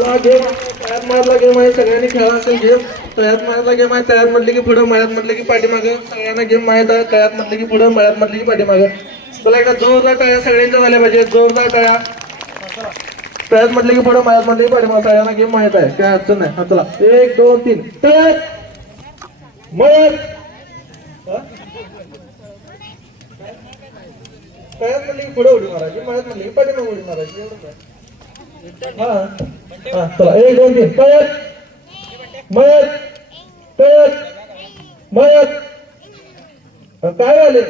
चला गेम तयात मारला गेम आहे सगळ्यांनी खेळा असेल गेम तयात मारला गेम आहे तयार म्हटलं की पुढं मळ्यात म्हटलं की पाठीमागं. सगळ्यांना गेम माहीत आहे तयात म्हटलं की पुढं मळ्यात म्हटलं की पाठीमागं. तुला एकदा जोरदार टाळ्या सगळ्यांच्या झाल्या पाहिजे जोरदार टाळ्या. तयात म्हटलं की पुढं मळ्यात म्हटलं की पाठीमागं. सगळ्यांना गेम माहीत आहे काय अडचण नाही. हा चला. एक दोन तीन. तयार. मळ्यात. तयात म्हटलं की पुढे उडी मारायची मळ्यात म्हटलं की पाठीमागं उडी मारायची. हा. चला एक दोन तीन. पळत मयत. पळत मयत. काय झाले?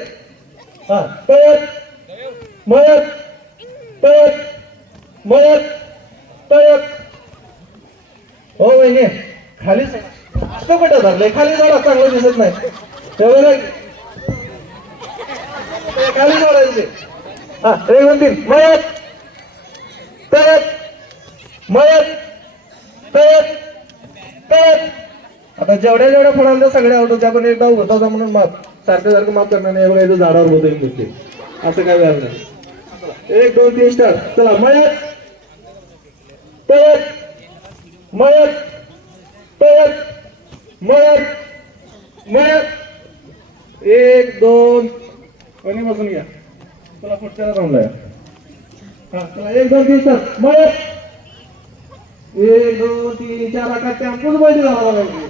हा पळत मयत. पळत मयत. पळत हो वहिनी. खाली असं कुठं धरलंय? खाली जरा चांगलं दिसत नाही. तेवढं ते खाली जोडायचं हा एक दोन तीन. मयत. पळत मयत तयात तयात आता जेवढ्या जेवढ्या फळांना सगळ्या त्या पण एकदा होता होता म्हणून माप सारखं सारखं माफ करणार नाही. एवढ्या झाडावर होत येईल असं काय व्हायला नाही. एक दोन तीन स्टार चला मयत तयात मयत तयात मयत मयत. एक दोन. कोणी बसून घ्या चला पुढच्या राऊंडला या. हा चला एक दोन तीन स्टार मयत. एक दोन तीन चार आकाश टेम्पोच पाहिजे झाला पाहिजे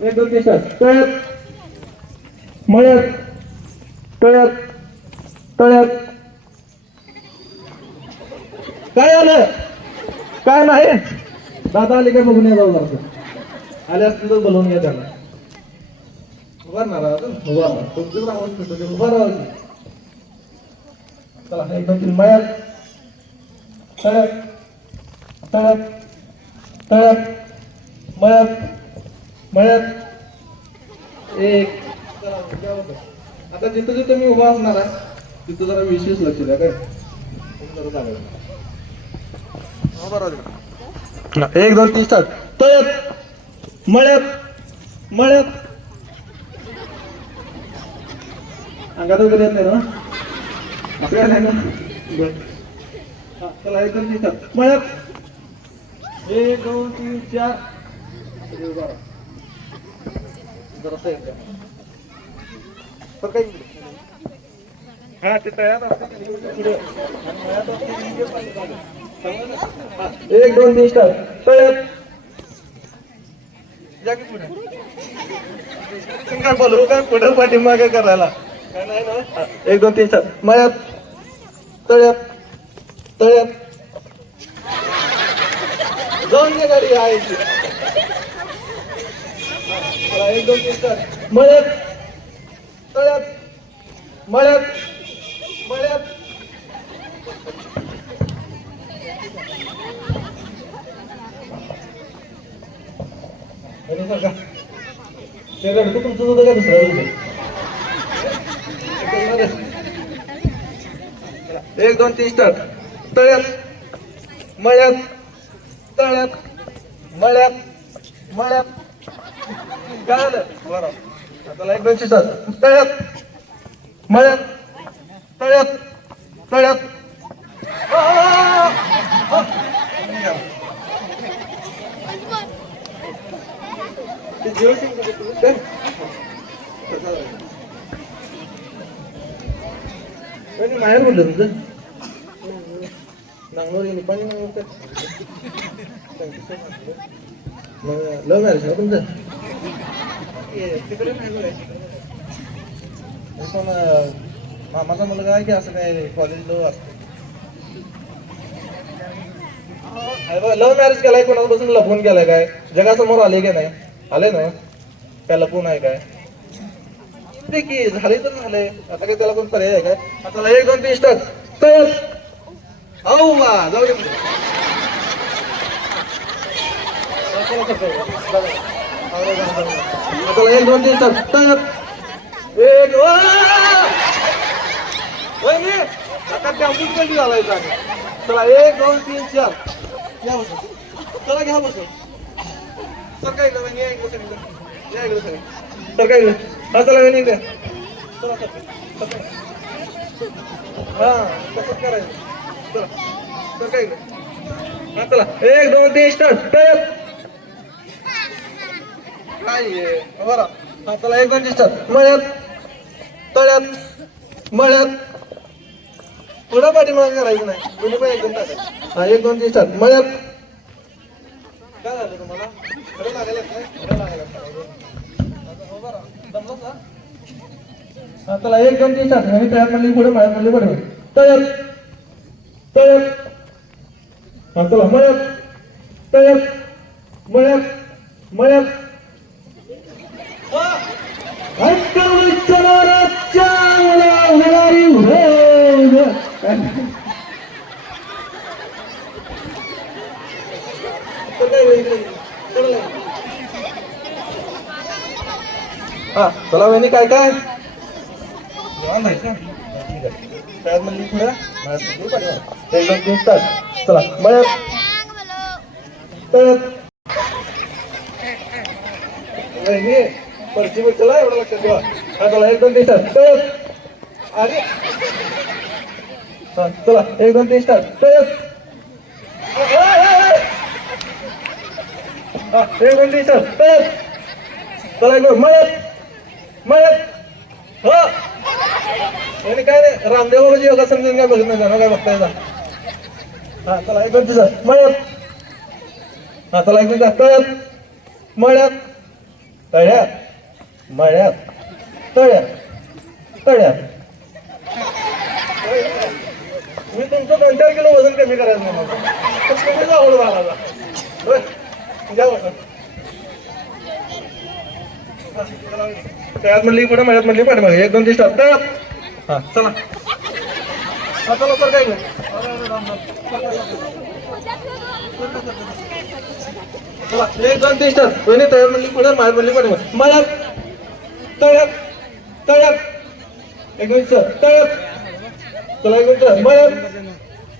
एक दोन तीन चार. तळ्यात. मळ्यात. तळ्यात. तळ्यात. काय आलं? काय नाही? दादा आले काय बघून या जाऊ लागतो आले असतील तर बोलवून घ्या त्यांना. उभारणार उभारणार तुमचं नाव सुटलं चला एक दोन तीन मळ्यात. तळ्यात तळक तळक मळ्यात मळ्यात एक. आता जिथं जिथं मी उभा असणार आहे तिथं जरा विशेष लक्ष द्या काय? बरोबर एक दोन तीन स्टार्ट तळ्यात मळ्यात मळ्यात अंगात वगैरे येत नाही ना? आपल्याला काय नाही ना? चला एक दोन तीन चार. मळ्यात. एक दोन तीन चार. काही. हा ते तयार असते की की एक दोन तीन स्टार तयार की काय बोलू काय पुढे पाठीमागे करायला. काय नाही ना एक दोन तीन चार. मळ्यात. तळ्यात. तळ्यात जाऊन दे गाडी आहे इथे. चला, एक दोन तीन चार. मळ्यात. तळ्यात. मळ्यात. मळ्यात. अरे बघा. ते रडकं तुमचं होतं का दुसऱ्या एक दोन तीन स्टार्ट. तळ्यात मळ्यात तळ्यात मळ्यात मळ्यात. काय आलं बरं. आता एक दोनशे सात तळ्यात मळ्यात तळ्यात तळ्यात. माहेर म्हटलं तुझं पाणी लव्ह मॅरेज का तुमचं तिकडे नाही मामाचा मुलगा आहे की असं काय कॉलेजला असतो. लव्ह मॅरेज केलाय कोणापासून लपवून केलाय काय? जगासमोर आले की नाही? आले ना? काय लपवून आहे काय? की झाले तर झाले. आता काय त्याला कोण पर्याय आहे काय? आता एक दोन तीन स्टार्ट. हो औ वा जाऊ दे. एक दोन तीन स्टार्ट एक वा! वहिनी, आता टॅम्पूच कधी घालायचा आहे? चला एक दोन तीन चार. घ्या बस. चला घ्या बस. सर काय इकडे? वहिनी, या इकडे सर इकडे. या इकडे सर. सर काय इकडे? हा चला इकडे. चला हा तसंच करायचं. चला काय चला. एक दोन तीन स्टार्ट. तयार काय बरं. हा चला. एक दोन तीन स्टार्ट. मळ्यात. तळ्यात. मळ्यात. पुढं पाठीमागे करायचं नाही. दोन्ही पण एक दोन हा एक दोन तीन स्टार्ट. मळ्यात. काय झालं तुम्हाला? खरं लागायला खरं लागायला हो बरं चला. एक दोन तीन स्टार्ट. आणि तळ्यात म्हणली पुढे मळ्यात म्हणली बरोबर तळ्यात. हा चला मळ्यात तळ्यात मळ्यात मळ्यात हा चला वहिनी काय काय जेवण मळ्यात एक दोन तीन स्टार्ट चला मळ्यात तर वहिनी पर्ची चला एवढं लक्षात ठेवा हा चला एक दोन तीन स्टार्ट अरे हा चला एक दोन तीन स्टार्ट तळ्यात हा एक दोन तीन चला एक दोन मळ्यात मळ्यात हो आणि काय नाही रामदेव बाबाची योगा समजून काय बघत नाही काय बघताय हा चला एक दोन तीन मळ्यात. हा चला एक दोन स्टार्ट तळ्यात. मळ्यात. तळ्यात. मळ्यात. तळ्यात. तळ्यात. मी तुमचं दोन चार किलो वजन कमी करायचं नाही जाऊ तर त्यात आवड बाळाला तळ्यात म्हणली पुढे मळ्यात म्हणली पाठीमागे एक दोन तीन स्टार्ट तळ्यात. हा चला. हा चला सर काय चला एक दोन तीन स्टार्ट कोणी तळ्यात म्हणली पुढे मळ्यात म्हणली पाठीमागे मला तळ्यात तळ्यात एक मिनिट सर. तळ्यात चला एक मिनिट सर. मळ्यात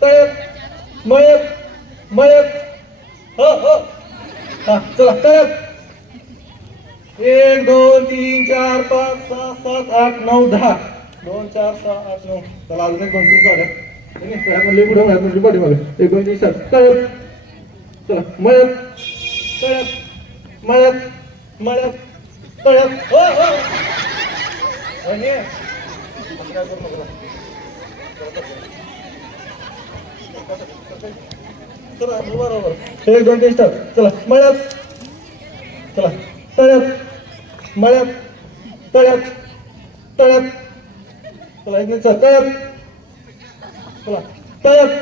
तळ्यात मळ्यात मळ्यात हो हो. हा चला तळ्यात एक दोन तीन चार पाच सहा सात आठ नऊ दहा. दोन चार सहा आठ नऊ. चला अजून एक दोन तीन पुढे एक दोन तीन तळ्यात चला मळ्यात तळ्यात मळ्यात मळ्यात तळ्यात हो हो. काय करू नका. चला बरोबर एक दोन तीन स्टार चला मळ्यात चला तळ्यात मळ्यात तळ्यात तळ्यात चला एक तर चला तळक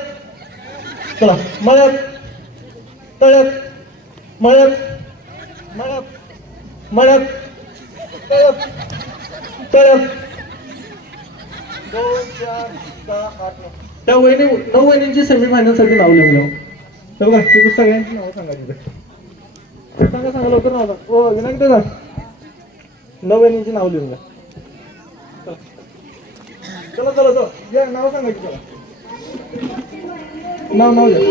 चला मळक तळक मळक मळक मळक तळक तळक दोन चार सहा आठ नऊ. त्या वहिनी नऊ वहिनींची सेमीफायनलसाठी नाव लिहून तर बघा तिथं सगळ्यांची नावं सांगा तिथे. सांगा सांगा लवकर नाव सांगा. ओ विनायक दादा. नऊ वहिनींची नाव लिहून द्या चला चला चला या नाव सांगा की चला नाव नाव द्या